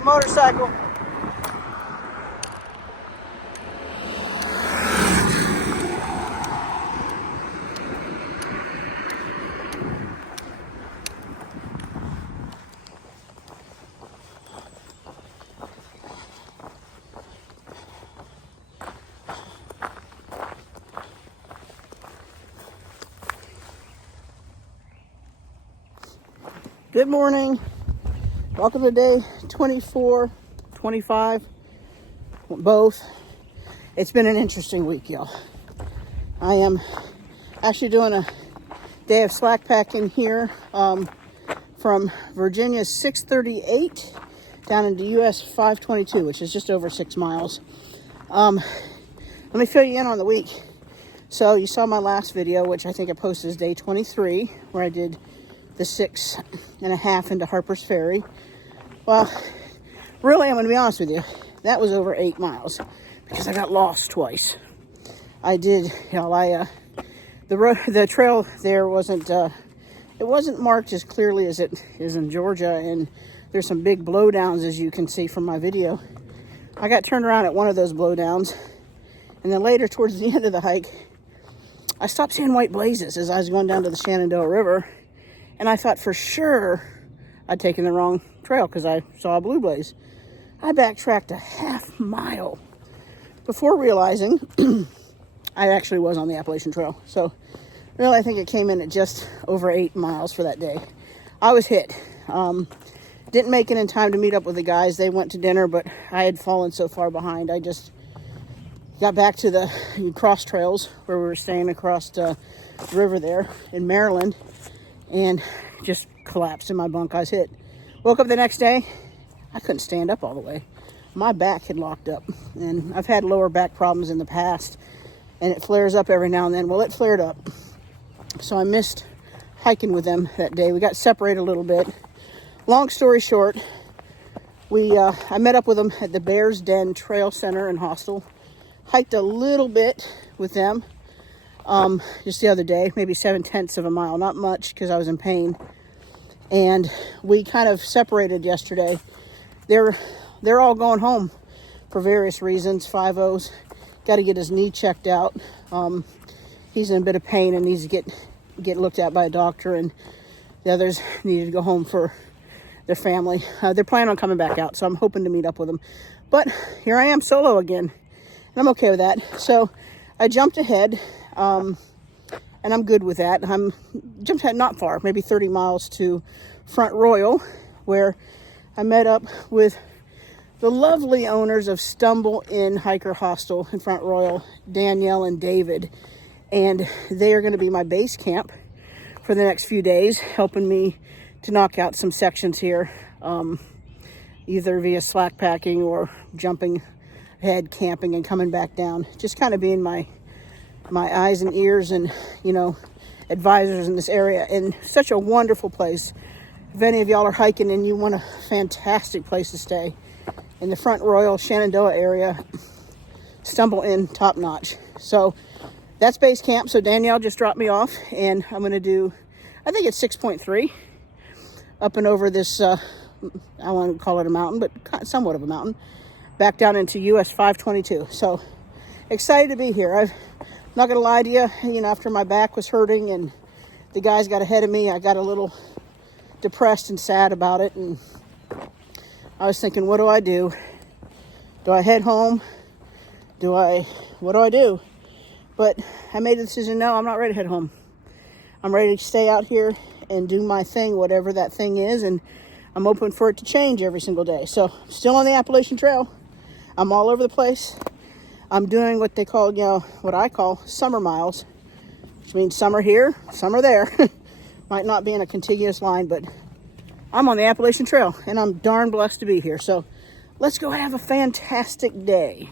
that motorcycle. Good morning. Welcome to day 24, 25, both. It's been an interesting week, y'all. I am actually doing a day of slack packing here from Virginia 638 down into US 522, which is just over 6 miles. Let me fill you in on the week. So you saw my last video, which I think I posted as day 23, where I did the 6.5 into Harper's Ferry. Well, really, I'm going to be honest with you. That was over 8 miles because I got lost twice. I did, the trail there wasn't, it wasn't marked as clearly as it is in Georgia, and there's some big blowdowns, as you can see from my video. I got turned around at one of those blowdowns, and then later, towards the end of the hike, I stopped seeing white blazes as I was going down to the Shenandoah River. And I thought for sure I'd taken the wrong trail because I saw a blue blaze. I backtracked a half mile before realizing I actually was on the Appalachian Trail. So really, I think it came in at just over 8 miles for that day. I was hit. Didn't make it in time to meet up with the guys. They went to dinner, but I had fallen so far behind. I just got back to the cross trails where we were staying across the river there in Maryland, and just collapsed in my bunk. I was hit. Woke up the next day. I couldn't stand up all the way. My back had locked up, and I've had lower back problems in the past, and it flares up every now and then. Well, it flared up, so I missed hiking with them that day. We got separated a little bit. Long story short, I met up with them at the Bears Den Trail Center and Hostel. Hiked a little bit with them just the other day, maybe 7/10 of a mile, not much because I was in pain. And we kind of separated yesterday. They're all going home for various reasons. 5-0's got to get his knee checked out. He's in a bit of pain and needs to get looked at by a doctor, and the others needed to go home for their family. They're planning on coming back out, so I'm hoping to meet up with them. But here I am solo again, and I'm okay with that. So I jumped ahead. And I'm good with that. Jumped ahead not far, maybe 30 miles to Front Royal, where I met up with the lovely owners of Stumble Inn Hiker Hostel in Front Royal, Danielle and David. And they are going to be my base camp for the next few days, helping me to knock out some sections here, either via slack packing or jumping ahead, camping, and coming back down. Just kind of being my eyes and ears and, advisors in this area. And such a wonderful place. If any of y'all are hiking and you want a fantastic place to stay in the Front Royal Shenandoah area, Stumble Inn, top notch. So that's base camp. So Danielle just dropped me off, and I'm going to do, I think it's 6.3 up and over this, I won't call it a mountain, but somewhat of a mountain, back down into US 522. So excited to be here. I'm not going to lie to you, after my back was hurting and the guys got ahead of me, I got a little depressed and sad about it. And I was thinking, what do I do? Do I head home? What do I do? But I made the decision, no, I'm not ready to head home. I'm ready to stay out here and do my thing, whatever that thing is. And I'm open for it to change every single day. So I'm still on the Appalachian Trail. I'm all over the place. I'm doing what they call, what I call summer miles, which means some are here, some are there. Might not be in a contiguous line, but I'm on the Appalachian Trail, and I'm darn blessed to be here. So let's go and have a fantastic day.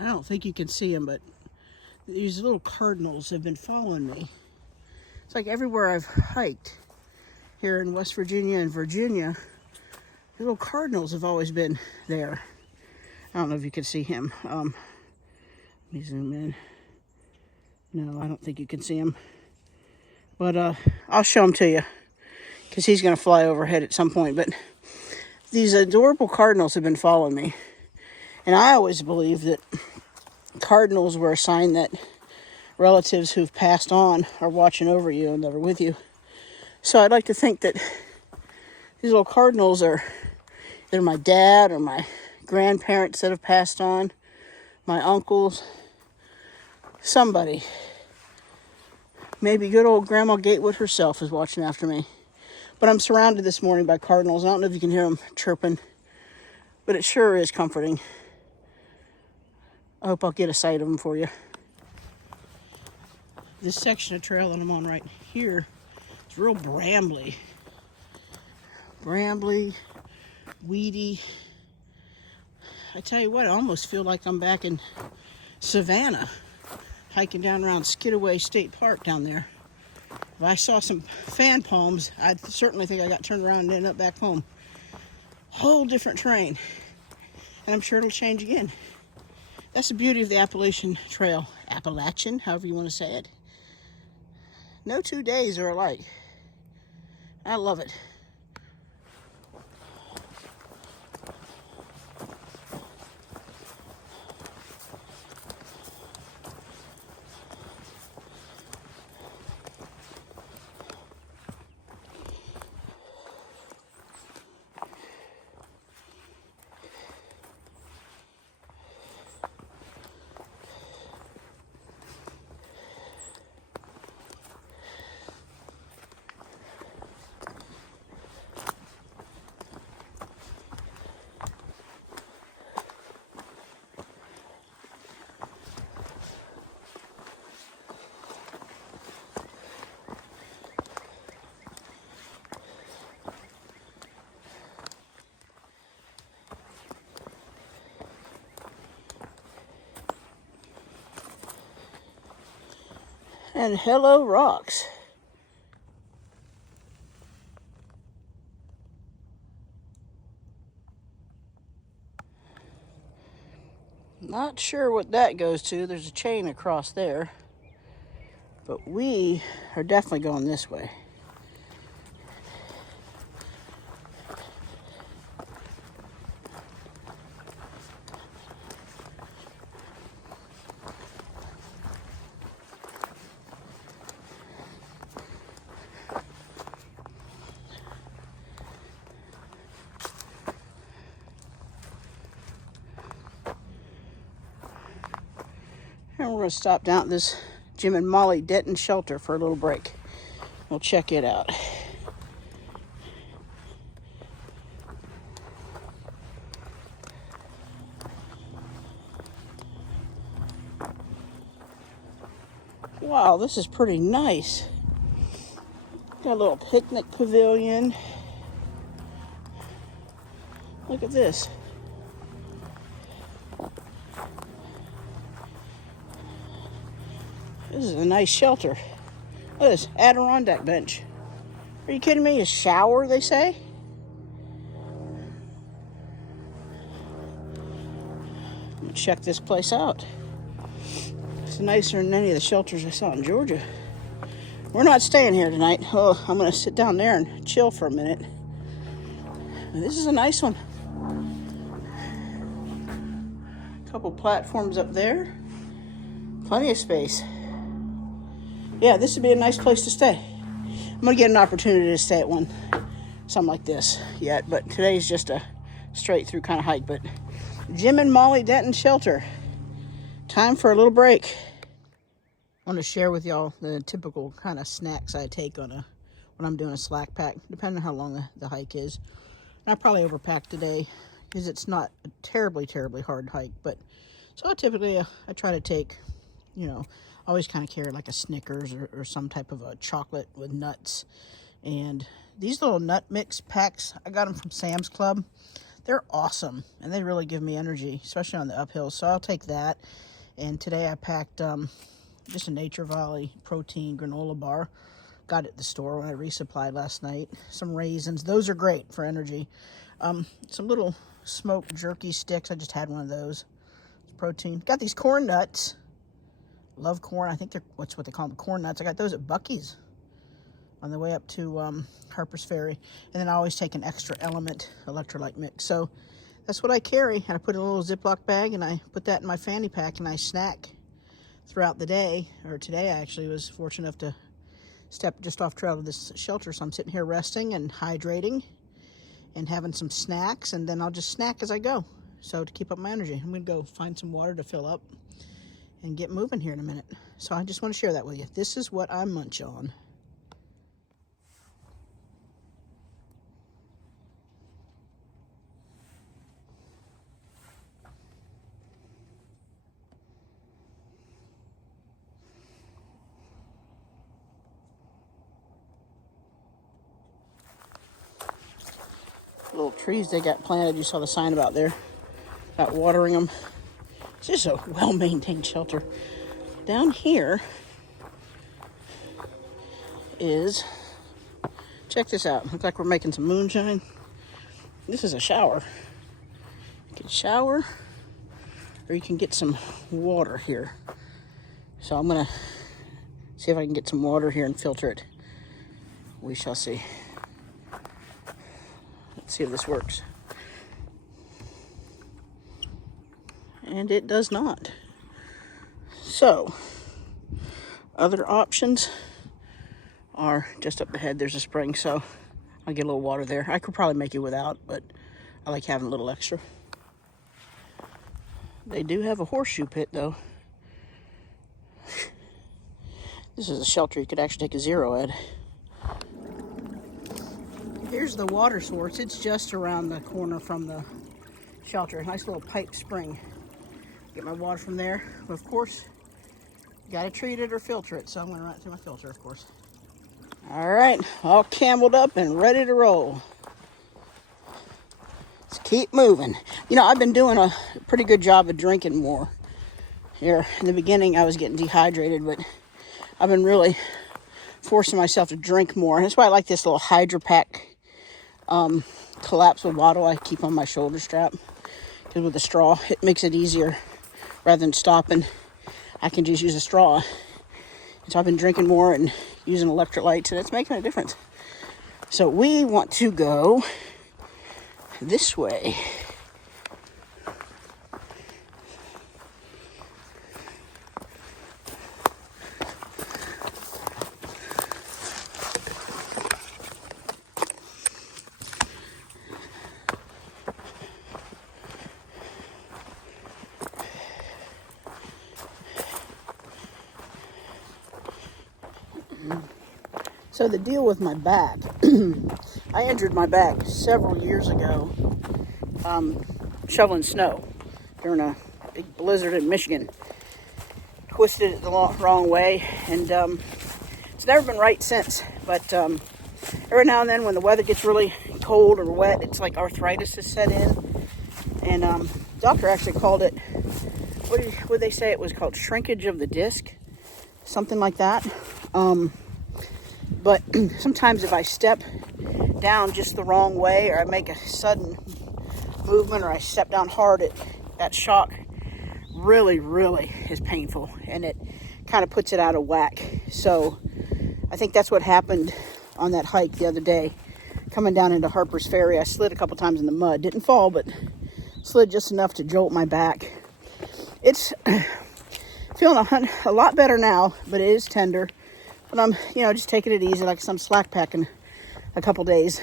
I don't think you can see them, but these little cardinals have been following me. It's like everywhere I've hiked here in West Virginia and Virginia, the little cardinals have always been there. I don't know if you can see him. Let me zoom in. No, I don't think you can see him. But I'll show him to you because he's going to fly overhead at some point. But these adorable cardinals have been following me. And I always believed that cardinals were a sign that relatives who've passed on are watching over you and they're with you. So I'd like to think that these little cardinals are either my dad or my grandparents that have passed on, my uncles, somebody. Maybe good old Grandma Gatewood herself is watching after me. But I'm surrounded this morning by cardinals. I don't know if you can hear them chirping, but it sure is comforting. I hope I'll get a sight of them for you. This section of trail that I'm on right here is real brambly. Brambly, weedy. I tell you what, I almost feel like I'm back in Savannah, hiking down around Skidaway State Park down there. If I saw some fan palms, I'd certainly think I got turned around and ended up back home. Whole different terrain. And I'm sure it'll change again. That's the beauty of the Appalachian Trail. Appalachian, however you want to say it. No 2 days are alike. I love it. And hello, rocks. Not sure what that goes to. There's a chain across there. But we are definitely going this way. And we're going to stop down at this Jim and Molly Denton Shelter for a little break. We'll check it out. Wow, this is pretty nice. Got a little picnic pavilion. Look at this. This is a nice shelter. Look at this Adirondack bench. Are you kidding me? A shower, they say? I'm gonna check this place out. It's nicer than any of the shelters I saw in Georgia. We're not staying here tonight. Oh, I'm gonna sit down there and chill for a minute. And this is a nice one. A couple platforms up there. Plenty of space. Yeah, this would be a nice place to stay. I'm going to get an opportunity to stay at something like this yet, but today's just a straight through kind of hike. But Jim and Molly Denton Shelter. Time for a little break. I want to share with y'all the typical kind of snacks I take on when I'm doing a slack pack, depending on how long the hike is. And I probably overpacked today because it's not a terribly hard hike. But so I typically I try to take, always kind of carry like a Snickers or some type of a chocolate with nuts. And these little nut mix packs, I got them from Sam's Club. They're awesome, and they really give me energy, especially on the uphills. So I'll take that. And today I packed just a Nature Valley protein granola bar. Got it at the store when I resupplied last night. Some raisins. Those are great for energy. Some little smoked jerky sticks. I just had one of those. It's protein. Got these corn nuts. Love corn. I think they're, what's what they call them, corn nuts. I got those at Buc-ee's on the way up to Harper's Ferry. And then I always take an extra element electrolyte mix. So that's what I carry. And I put in a little Ziploc bag, and I put that in my fanny pack, and I snack throughout the day. Or today I actually was fortunate enough to step just off trail to this shelter. So I'm sitting here resting and hydrating and having some snacks, and then I'll just snack as I go. So to keep up my energy, I'm gonna go find some water to fill up and get moving here in a minute. So I just want to share that with you. This is what I munch on. Little trees they got planted. You saw the sign about there, about watering them. It's just a well-maintained shelter. Down here is, check this out. Looks like we're making some moonshine. This is a shower. You can shower, or you can get some water here. So I'm gonna see if I can get some water here and filter it. We shall see. Let's see if this works. And it does not. So, other options are just up ahead. There's a spring, so I'll get a little water there. I could probably make it without, but I like having a little extra. They do have a horseshoe pit, though. This is a shelter you could actually take a zero at. Here's the water source. It's just around the corner from the shelter. Nice little pipe spring. Get my water from there. But of course, you gotta treat it or filter it. So I'm gonna run it through my filter, of course. All right, all cameled up and ready to roll. Let's keep moving. You know, I've been doing a pretty good job of drinking more. Here in the beginning, I was getting dehydrated, but I've been really forcing myself to drink more. And that's why I like this little Hydro Pack collapsible bottle I keep on my shoulder strap, because with the straw it makes it easier. Rather than stopping, I can just use a straw. And so I've been drinking more and using electrolytes, and it's making a difference. So we want to go this way. So the deal with my back, I injured my back several years ago shoveling snow during a big blizzard in Michigan. Twisted it the wrong way, and it's never been right since. But every now and then when the weather gets really cold or wet, it's like arthritis has set in. And doctor actually called it, what did they say it was called? Shrinkage of the disc, something like that. But sometimes if I step down just the wrong way, or I make a sudden movement, or I step down hard, that shock really, really is painful, and it kind of puts it out of whack. So I think that's what happened on that hike the other day. Coming down into Harper's Ferry, I slid a couple times in the mud. Didn't fall, but slid just enough to jolt my back. It's feeling a lot better now, but it is tender. But I'm, just taking it easy, like some slack packing a couple days.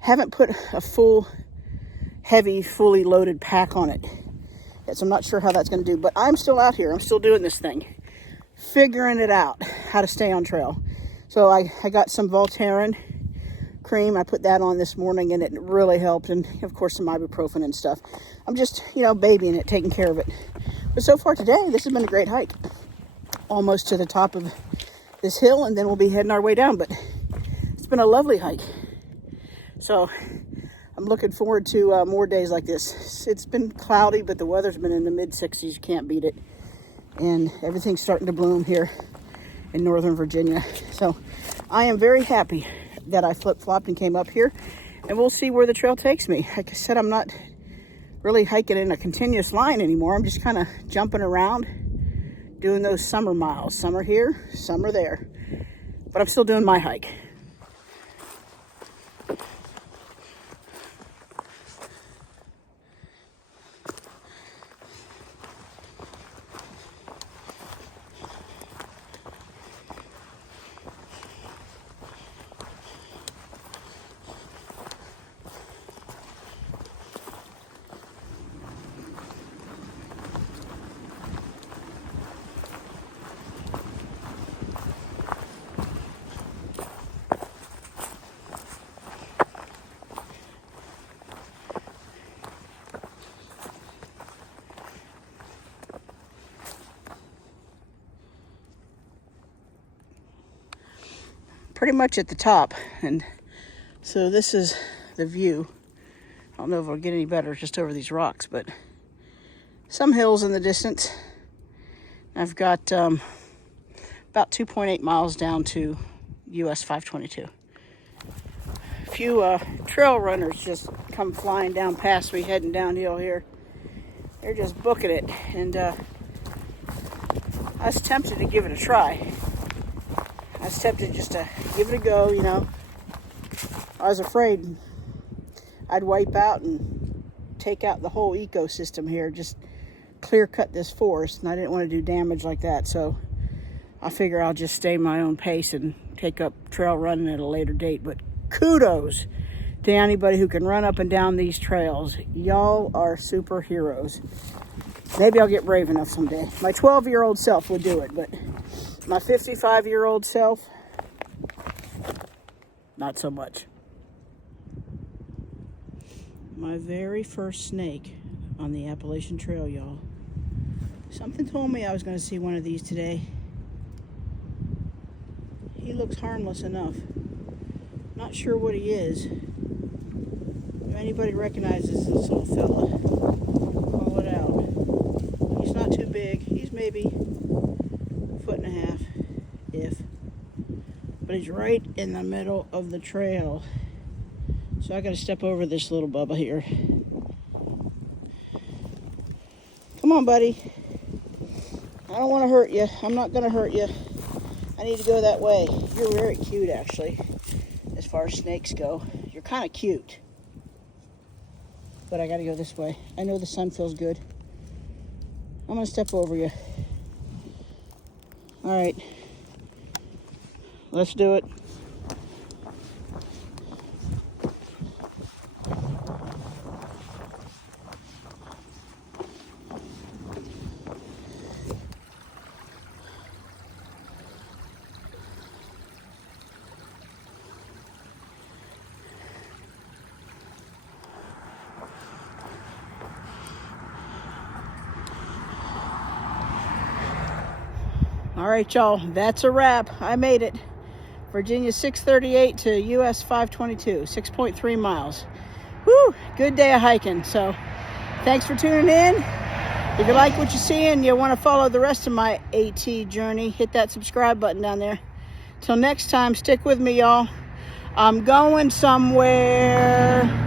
Haven't put a full, heavy, fully loaded pack on it yet, so I'm not sure how that's going to do. But I'm still out here. I'm still doing this thing, figuring it out, how to stay on trail. So I got some Voltaren cream. I put that on this morning, and it really helped. And, of course, some ibuprofen and stuff. I'm just, babying it, taking care of it. But so far today, this has been a great hike. Almost to the top of this hill, and then we'll be heading our way down. But it's been a lovely hike. So I'm looking forward to more days like this. It's been cloudy, but the weather's been in the mid-60s. You can't beat it. And everything's starting to bloom here in Northern Virginia. So I am very happy that I flip-flopped and came up here. And we'll see where the trail takes me. Like I said, I'm not really hiking in a continuous line anymore. I'm just kind of jumping around, doing those summer miles. Some are here, some are there. But I'm still doing my hike. Pretty much at the top, and so this is the view. I don't know if it'll get any better just over these rocks, but some hills in the distance. I've got about 2.8 miles down to US 522. A few trail runners just come flying down past me, heading downhill here. They're just booking it, and I was tempted to give it a try. I was tempted just to give it a go, you know. I was afraid I'd wipe out and take out the whole ecosystem here, just clear cut this forest, and I didn't want to do damage like that. So I figure I'll just stay my own pace and take up trail running at a later date. But kudos to anybody who can run up and down these trails. Y'all are superheroes. Maybe I'll get brave enough someday. My 12-year-old self would do it, but my 55-year-old self, not so much. My very first snake on the Appalachian Trail, y'all. Something told me I was going to see one of these today. He looks harmless enough. Not sure what he is. If anybody recognizes this little fella, call it out. He's not too big. He's maybe a foot and a half, if. But he's right in the middle of the trail. So I got to step over this little bubba here. Come on, buddy. I don't want to hurt you. I'm not going to hurt you. I need to go that way. You're very cute, actually, as far as snakes go. You're kind of cute. But I got to go this way. I know the sun feels good. I'm going to step over you. All right. Let's do it. All right, y'all, that's a wrap. I made it. Virginia 638 to US 522, 6.3 miles. Woo, good day of hiking. So thanks for tuning in. If you like what you see and you want to follow the rest of my AT journey, hit that subscribe button down there. Till next time, stick with me, y'all. I'm going somewhere.